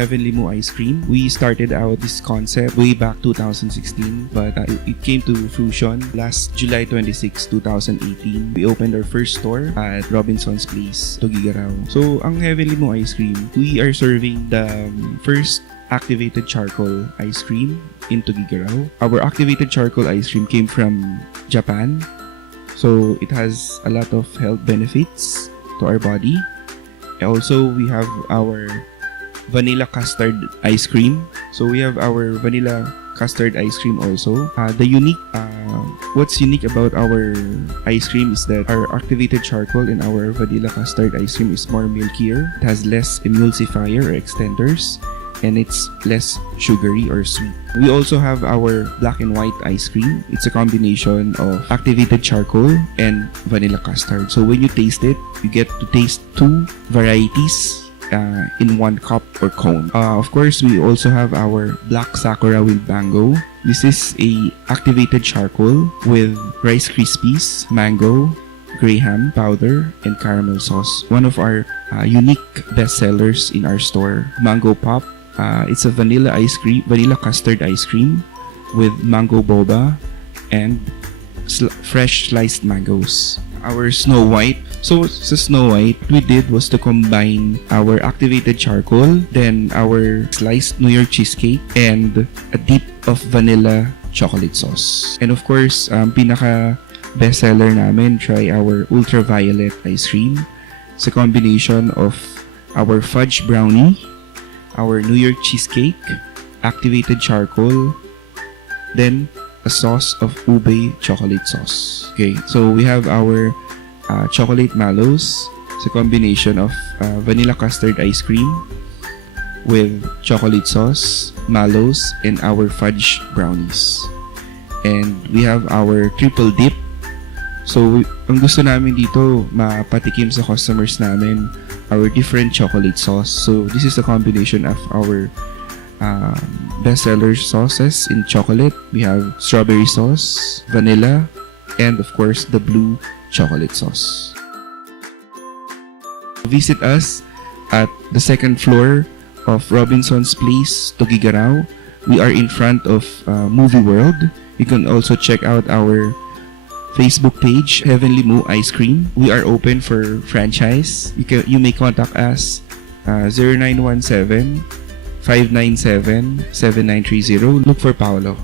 Heavenly Moo ice cream. We started out this concept way back 2016, but it came to fruition last July 26, 2018. We opened our first store at Robinson's Place, Tugigaraw. So, ang Heavenly Moo ice cream, we are serving the first activated charcoal ice cream in Tugigaraw. Our activated charcoal ice cream came from Japan. So, it has a lot of health benefits to our body. Also, we have our vanilla custard ice cream. So, we have our vanilla custard ice cream also. What's unique about our ice cream is that our activated charcoal in our vanilla custard ice cream is more milkier. It has less emulsifier or extenders, and it's less sugary or sweet. We also have our black and white ice cream. It's a combination of activated charcoal and vanilla custard. So when you taste it, you get to taste two varieties in one cup or cone. Of course, we also have our black sakura with mango. This is a activated charcoal with Rice Krispies, mango, graham powder, and caramel sauce. One of our unique bestsellers in our store, Mango Pop. It's a vanilla custard ice cream with mango boba and fresh sliced mangoes. Our Snow White. So sa Snow White, what we did was to combine our activated charcoal, then our sliced New York cheesecake, and a dip of vanilla chocolate sauce. And of course, pinaka bestseller namin, try our ultraviolet ice cream. It's a combination of our fudge brownie, our New York cheesecake, activated charcoal, then a sauce of ube chocolate sauce. Okay, so we have our chocolate mallows. It's a combination of vanilla custard ice cream with chocolate sauce, mallows, and our fudge brownies. And we have our triple dip. So, ang gusto namin dito, mapatikim sa customers namin our different chocolate sauce. So, this is a combination of our bestseller sauces in chocolate. We have strawberry sauce, vanilla, and of course, the blue chocolate sauce. Visit us at the second floor of Robinson's Place, Tugigaraw. We are in front of Movie World. You can also check out our Facebook page, Heavenly Moo Ice Cream. We are open for franchise. You may contact us 0917-597-7930. Look for Paolo.